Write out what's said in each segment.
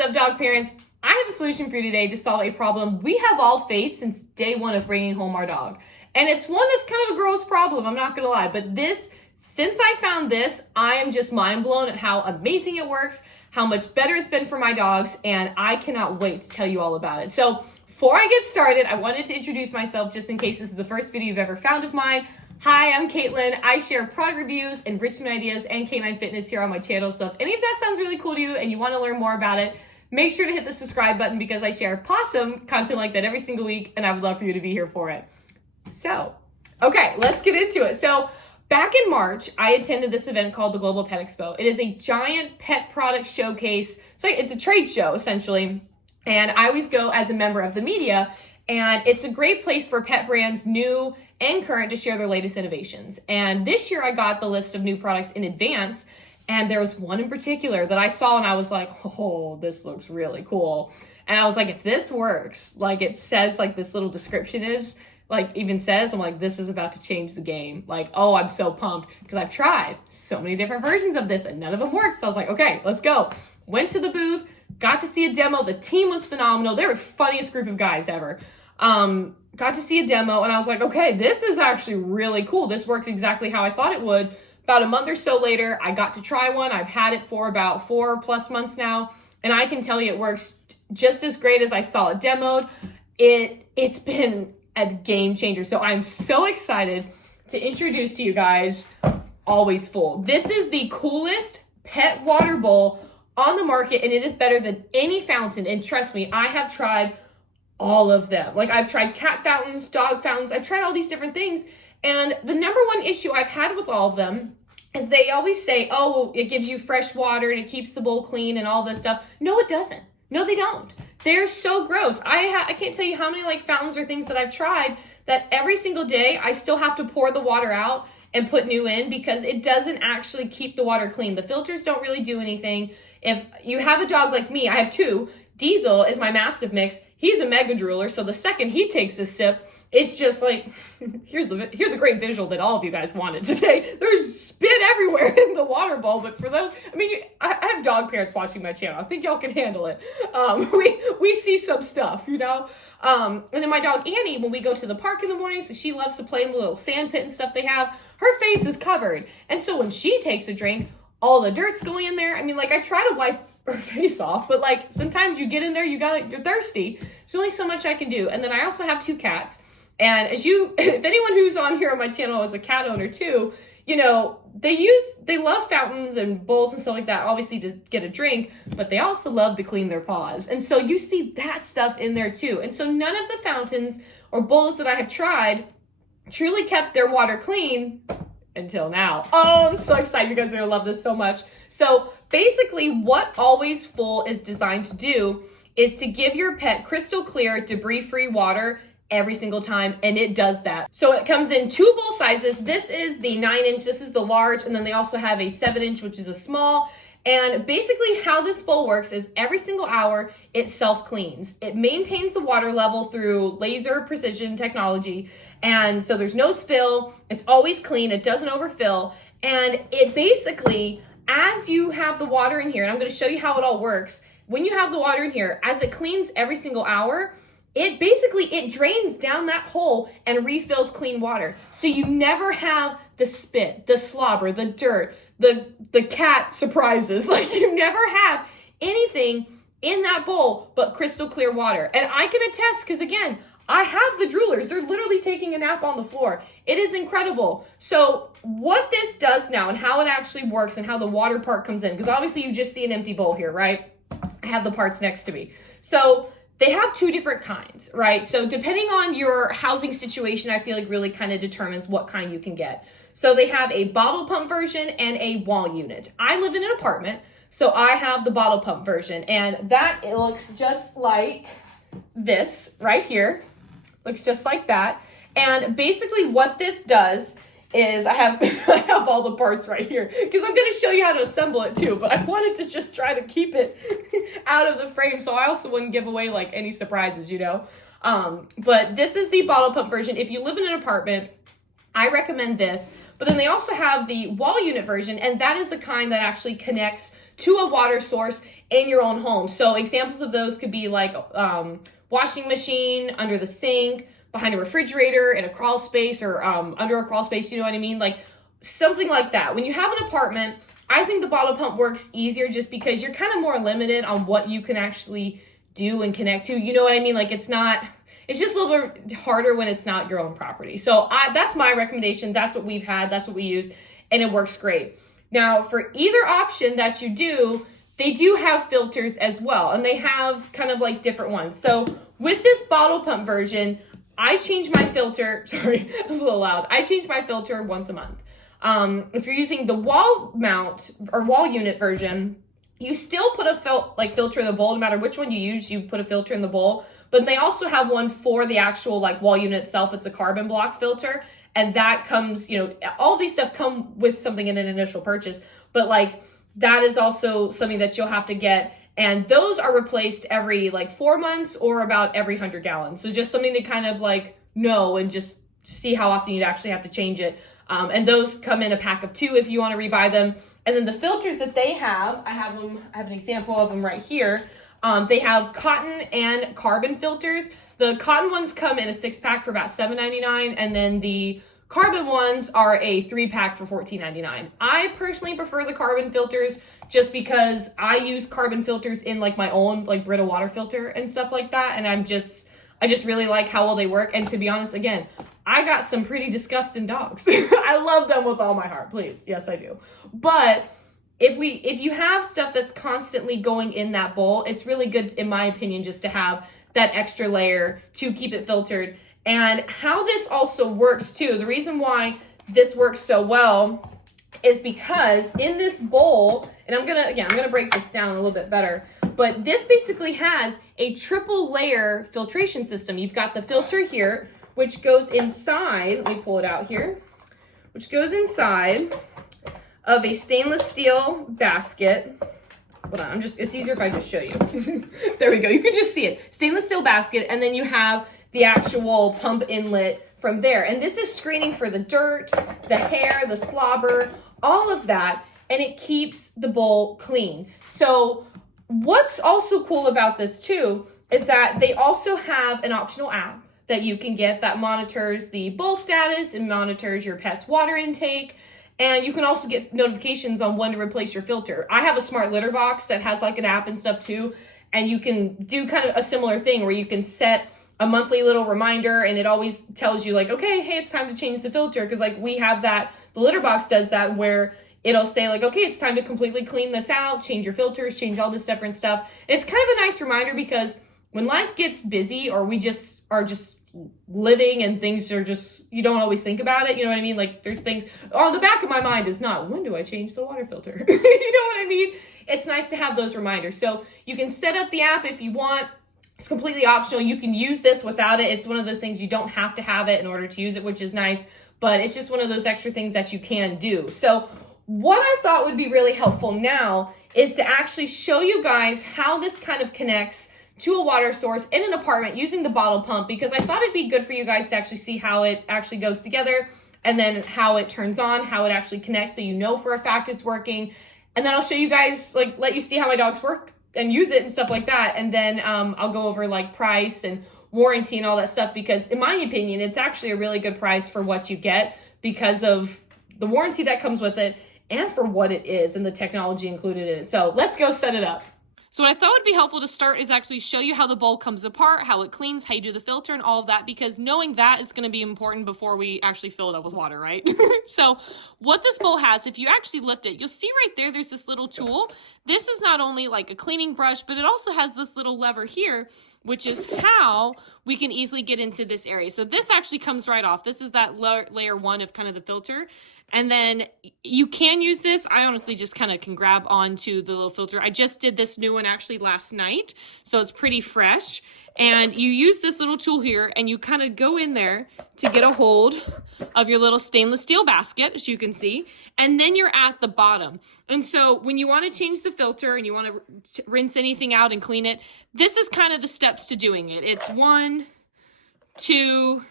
What's up, dog parents? I have a solution for you today to solve a problem we have all faced since day one of bringing home our dog. And it's one that's kind of a gross problem, I'm not gonna lie, but since I found this, I am just mind blown at how amazing it works, how much better it's been for my dogs, and I cannot wait to tell you all about it. So before I get started, I wanted to introduce myself just in case this is the first video you've ever found of mine. Hi, I'm Caitlin. I share product reviews, enrichment ideas, and canine fitness here on my channel. So if any of that sounds really cool to you and you want to learn more about it, make sure to hit the subscribe button because I share awesome content like that every single week, and I would love for you to be here for it. So, okay, let's get into it. So back in March, I attended this event called the Global Pet Expo. It is a giant pet product showcase. So it's a trade show, essentially. And I always go as a member of the media, and it's a great place for pet brands, new and current, to share their latest innovations. And this year I got the list of new products in advance, and there was one in particular that I saw and I was like, oh, this looks really cool. And I was like, if this works, like it says, like this little description is, like even says, I'm like, this is about to change the game. Like, oh, I'm so pumped because I've tried so many different versions of this and none of them worked. So I was like, okay, let's go. Went to the booth, got to see a demo. The team was phenomenal. They were the funniest group of guys ever. Got to see a demo and I was like, okay, this is actually really cool. This works exactly how I thought it would. About a month or so later, I got to try one. I've had it for about 4+ months now, and I can tell you it works just as great as I saw it demoed. It's been a game changer. So I'm so excited to introduce to you guys Always Full. This is the coolest pet water bowl on the market, and it is better than any fountain. And trust me, I have tried all of them. Like I've tried cat fountains, dog fountains, I've tried all these different things. And the number one issue I've had with all of them is they always say, oh, well, it gives you fresh water and it keeps the bowl clean and all this stuff. No, it doesn't. No, they don't. They're so gross. I can't tell you how many like fountains or things that I've tried that every single day I still have to pour the water out and put new in because it doesn't actually keep the water clean. The filters don't really do anything. If you have a dog like me, I have two. Diesel is my Mastiff mix. He's a mega drooler, so the second he takes a sip, it's just like, here's a great visual that all of you guys wanted today. There's spit everywhere in the water bowl, but for those, I mean, I have dog parents watching my channel. I think y'all can handle it. We see some stuff, you know? And then my dog Annie, when we go to the park in the morning, so she loves to play in the little sand pit and stuff they have, her face is covered. And so when she takes a drink, all the dirt's going in there. I mean, like I try to wipe her face off, but like sometimes you get in there, you're thirsty. There's only so much I can do. And then I also have two cats. And if anyone who's on here on my channel is a cat owner too, you know, they love fountains and bowls and stuff like that, obviously to get a drink, but they also love to clean their paws. And so you see that stuff in there too. And so none of the fountains or bowls that I have tried truly kept their water clean until now. Oh, I'm so excited. You guys are gonna love this so much. So basically what Always Full is designed to do is to give your pet crystal clear, debris-free water every single time, and it does that. So it comes in two bowl sizes. This is the 9-inch, this is the large, and then they also have a 7-inch, which is a small. And basically how this bowl works is every single hour it self-cleans. It maintains the water level through laser precision technology, and so there's no spill, it's always clean, it doesn't overfill, and it basically, as you have the water in here, and I'm gonna show you how it all works, when you have the water in here, as it cleans every single hour, it drains down that hole and refills clean water. So you never have the spit, the slobber, the dirt, the cat surprises. Like you never have anything in that bowl but crystal clear water. And I can attest, because again, I have the droolers. They're literally taking a nap on the floor. It is incredible. So what this does now and how it actually works and how the water part comes in, because obviously you just see an empty bowl here, right? I have the parts next to me. So they have two different kinds, right? So depending on your housing situation, I feel like really kind of determines what kind you can get. So they have a bottle pump version and a wall unit. I live in an apartment, so I have the bottle pump version, and that it looks just like this right here. Looks just like that. And basically what this does is I have all the parts right here because I'm going to show you how to assemble it too, but I wanted to just try to keep it out of the frame so I also wouldn't give away like any surprises, you know. But this is the bottle pump version. If you live in an apartment, I recommend this. But then they also have the wall unit version, and that is the kind that actually connects to a water source in your own home. So examples of those could be like washing machine, under the sink, behind a refrigerator, in a crawl space, or under a crawl space, you know what I mean? Like something like that. When you have an apartment, I think the bottle pump works easier just because you're kind of more limited on what you can actually do and connect to. You know what I mean? Like it's just a little bit harder when it's not your own property. So that's my recommendation. That's what we've had. That's what we use. And it works great. Now, for either option that you do, they do have filters as well. And they have kind of like different ones. So with this bottle pump version, I change my filter. Sorry, it was a little loud. I change my filter once a month. If you're using the wall mount or wall unit version, you still put a filter in the bowl. No matter which one you use, you put a filter in the bowl. But they also have one for the actual like wall unit itself. It's a carbon block filter. And that comes, you know, all these stuff come with something in an initial purchase. But like that is also something that you'll have to get. And those are replaced every like 4 months or about every 100 gallons. So just something to kind of like know and just see how often you'd actually have to change it. And those come in a pack of 2 if you want to rebuy them. And then the filters that they have, I have an example of them right here. They have cotton and carbon filters. The cotton ones come in a 6-pack for about $7.99, and then the carbon ones are a 3-pack for $14.99. I personally prefer the carbon filters just because I use carbon filters in like my own like Brita water filter and stuff like that, and I just really like how well they work. And to be honest, again, I got some pretty disgusting dogs. I love them with all my heart, please. Yes, I do. But if you have stuff that's constantly going in that bowl, it's really good, in my opinion, just to have that extra layer to keep it filtered. And how this also works too, the reason why this works so well is because in this bowl, and I'm gonna break this down a little bit better, but this basically has a triple layer filtration system. You've got the filter here, which goes inside, let me pull it out here, which goes inside of a stainless steel basket. Hold on, it's easier if I just show you. There we go, you can just see it. Stainless steel basket, and then you have the actual pump inlet from there. And this is screening for the dirt, the hair, the slobber, all of that, and it keeps the bowl clean. So what's also cool about this too is that they also have an optional app that you can get that monitors the bowl status and monitors your pet's water intake. And you can also get notifications on when to replace your filter. I have a smart litter box that has like an app and stuff too. And you can do kind of a similar thing where you can set a monthly little reminder, and it always tells you like, okay, hey, it's time to change the filter. Cause like we have that, the litter box does that, where it'll say like, okay, it's time to completely clean this out, change your filters, change all this different stuff. It's kind of a nice reminder because when life gets busy or we just are just living and things are just, you don't always think about it, you know what I mean? Like there's things on the back of my mind is not, when do I change the water filter? You know what I mean? It's nice to have those reminders. So you can set up the app if you want. It's completely optional. You can use this without it. It's one of those things you don't have to have it in order to use it, which is nice, but it's just one of those extra things that you can do. So what I thought would be really helpful now is to actually show you guys how this kind of connects to a water source in an apartment using the bottle pump, because I thought it'd be good for you guys to actually see how it actually goes together, and then how it turns on, how it actually connects, so you know for a fact it's working. And then I'll show you guys, like, let you see how my dogs work and use it and stuff like that. And then I'll go over like price and warranty and all that stuff, because in my opinion, it's actually a really good price for what you get because of the warranty that comes with it and for what it is and the technology included in it. So let's go set it up. So what I thought would be helpful to start is actually show you how the bowl comes apart, how it cleans, how you do the filter and all of that, because knowing that is going to be important before we actually fill it up with water, right? So what this bowl has, if you actually lift it, you'll see right there, there's this little tool. This is not only like a cleaning brush, but it also has this little lever here, which is how we can easily get into this area. So this actually comes right off. This is that layer 1 of kind of the filter. And then you can use this. I honestly just kind of can grab onto the little filter. I just did this new one actually last night, so it's pretty fresh. And you use this little tool here and you kind of go in there to get a hold of your little stainless steel basket, as you can see, and then you're at the bottom. And so when you want to change the filter and you want to rinse anything out and clean it, this is kind of the steps to doing it. It's 1, 2,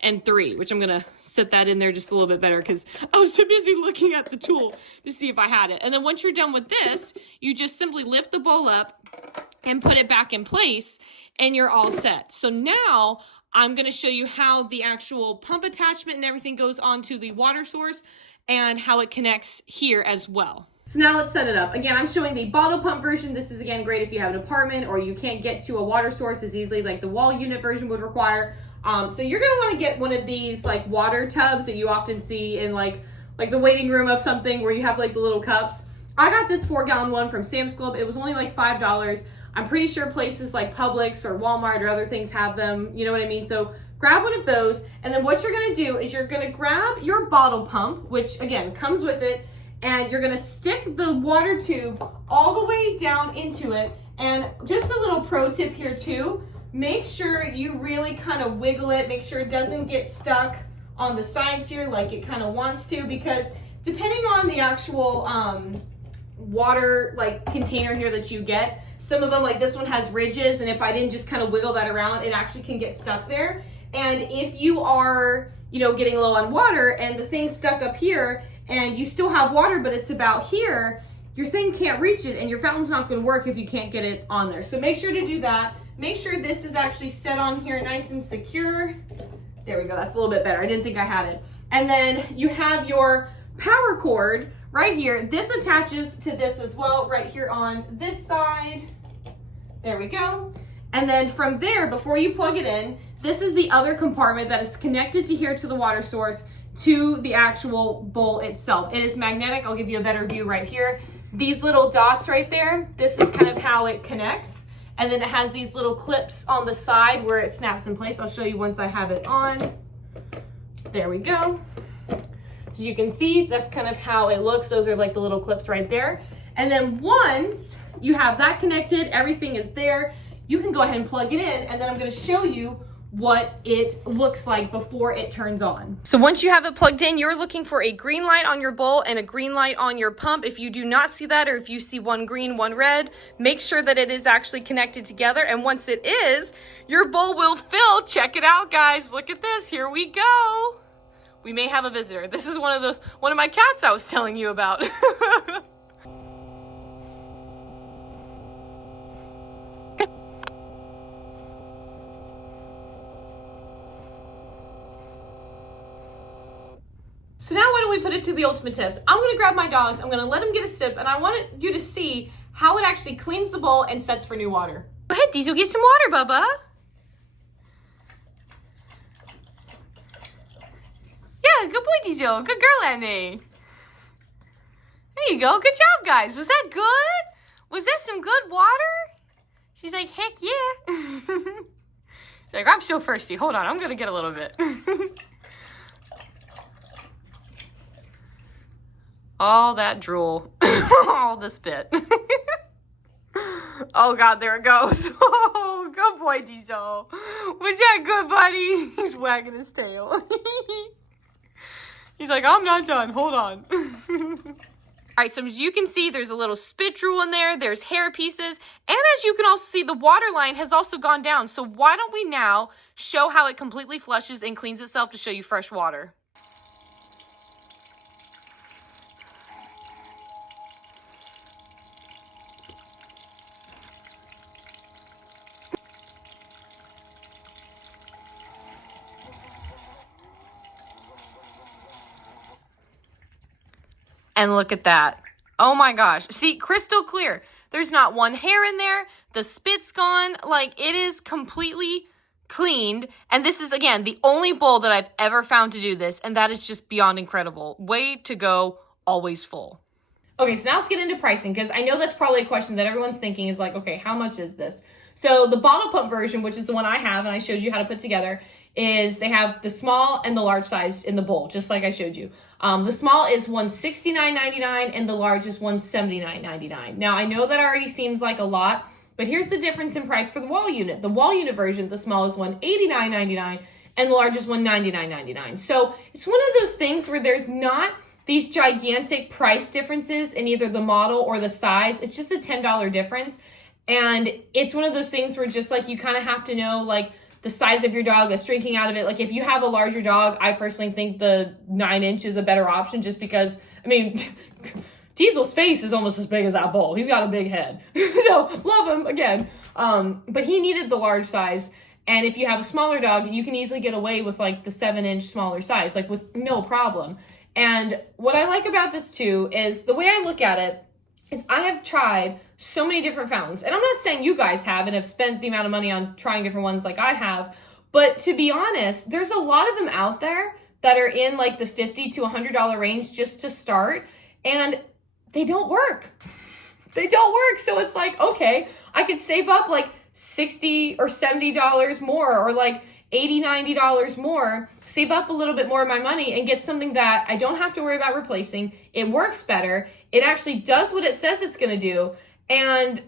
and 3, which I'm gonna set that in there just a little bit better because I was too busy looking at the tool to see if I had it. And then once you're done with this, you just simply lift the bowl up and put it back in place and you're all set. So now I'm gonna show you how the actual pump attachment and everything goes onto the water source and how it connects here as well. So now let's set it up. Again, I'm showing the bottle pump version. This is again great if you have an apartment or you can't get to a water source as easily like the wall unit version would require. So you're gonna wanna get one of these like water tubs that you often see in like the waiting room of something where you have like the little cups. I got this 4-gallon one from Sam's Club. It was only like $5. I'm pretty sure places like Publix or Walmart or other things have them, you know what I mean? So grab one of those, and then what you're gonna do is you're gonna grab your bottle pump, which again comes with it, and you're gonna stick the water tube all the way down into it. And just a little pro tip here too, make sure you really kind of wiggle it, make sure it doesn't get stuck on the sides here like it kind of wants to, because depending on the actual water like container here that you get, some of them like this one has ridges, and if I didn't just kind of wiggle that around, it actually can get stuck there. And if you are, you know, getting low on water and the thing's stuck up here and you still have water but it's about here, your thing can't reach it and your fountain's not going to work if you can't get it on there. So make sure to do that. Make sure this is actually set on here nice and secure. There we go, that's a little bit better. I didn't think I had it. And then you have your power cord right here. This attaches to this as well, right here on this side. There we go. And then from there, before you plug it in, this is the other compartment that is connected to here to the water source to the actual bowl itself. It is magnetic. I'll give you a better view right here. These little dots right there, this is kind of how it connects. And then it has these little clips on the side where it snaps in place. I'll show you once I have it on. There we go. As you can see, that's kind of how it looks. Those are like the little clips right there. And then once you have that connected, everything is there, you can go ahead and plug it in, and then I'm gonna show you what it looks like before it turns on. So once you have it plugged in, you're looking for a green light on your bowl and a green light on your pump. If you do not see that, or if you see one green, one red, make sure that it is actually connected together. And once it is, your bowl will fill. Check it out, guys. Look at this. Here we go. We may have a visitor. This is one of my cats I was telling you about. So now why don't we put it to the ultimate test? I'm gonna grab my dogs, I'm gonna let them get a sip, and I want you to see how it actually cleans the bowl and sets for new water. Go ahead, Diesel, get some water, Bubba. Yeah, good boy, Diesel. Good girl, Annie. There you go. Good job, guys. Was that good? Was that some good water? She's like, heck yeah. She's like, I'm so thirsty. Hold on, I'm gonna get a little bit. All that drool, all the spit. Oh God, there it goes. Oh, good boy, Diesel. Was that good, buddy? He's wagging his tail. He's like, I'm not done, hold on. All right, so as you can see, there's a little spit drool in there, there's hair pieces, and as you can also see, the water line has also gone down. So why don't we now show how it completely flushes and cleans itself to show you fresh water. And look at that. Oh my gosh. See, crystal clear. There's not one hair in there. The spit's gone. Like, it is completely cleaned. And this is, again, the only bowl that I've ever found to do this. And that is just beyond incredible. Way to go. Always full. Okay, so now let's get into pricing, because I know that's probably a question that everyone's thinking is like, okay, how much is this? So the bottle pump version, which is the one I have and I showed you how to put together, is they have the small and the large size in the bowl, just like I showed you. The small is $169.99 and the large is $179.99. Now, I know that already seems like a lot, but here's the difference in price for the wall unit. The wall unit version, the small is $189.99 and the large is $199.99. So it's one of those things where there's not these gigantic price differences in either the model or the size. It's just a $10 difference. And it's one of those things where just like you kind of have to know like the size of your dog that's drinking out of it. Like if you have a larger dog, I personally think the 9-inch is a better option just because, I mean, Diesel's face is almost as big as that bowl. He's got a big head. So love him again. But he needed the large size. And if you have a smaller dog, you can easily get away with like the 7-inch smaller size, like with no problem. And what I like about this too is the way I look at it is I have tried so many different fountains. And I'm not saying you guys have and have spent the amount of money on trying different ones like I have. But to be honest, there's a lot of them out there that are in like the $50 to $100 range just to start. And they don't work. They don't work. So it's like, okay, I could save up like $60 or $70 more or like $80, $90 more, save up a little bit more of my money and get something that I don't have to worry about replacing. It works better. It actually does what it says it's going to do. And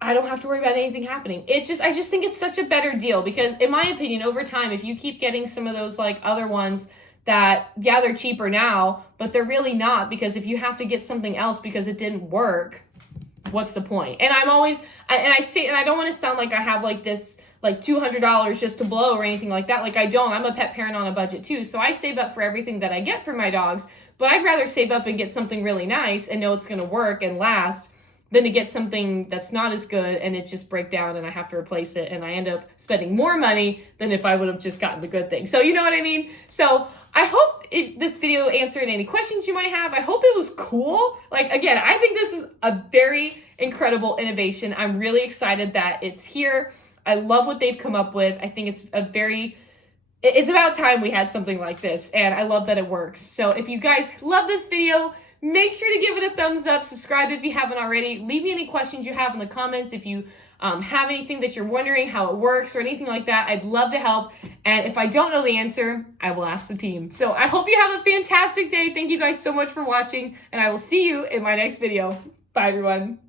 I don't have to worry about anything happening. I just think it's such a better deal because in my opinion, over time, if you keep getting some of those like other ones that, yeah, they're cheaper now, but they're really not, because if you have to get something else because it didn't work, what's the point? And I don't want to sound like I have like this like $200 just to blow or anything like that. Like I don't. I'm a pet parent on a budget too. So I save up for everything that I get for my dogs, but I'd rather save up and get something really nice and know it's going to work and last than to get something that's not as good and it just break down and I have to replace it and I end up spending more money than if I would have just gotten the good thing. So you know what I mean? So I hope this video answered any questions you might have. I hope it was cool. Like, again, I think this is a very incredible innovation. I'm really excited that it's here. I love what they've come up with. I think it's about time we had something like this, and I love that it works. So if you guys love this video, make sure to give it a thumbs up, subscribe if you haven't already, leave me any questions you have in the comments. If you have anything that you're wondering how it works or anything like that, I'd love to help. And if I don't know the answer, I will ask the team. So I hope you have a fantastic day. Thank you guys so much for watching, and I will see you in my next video. Bye, everyone.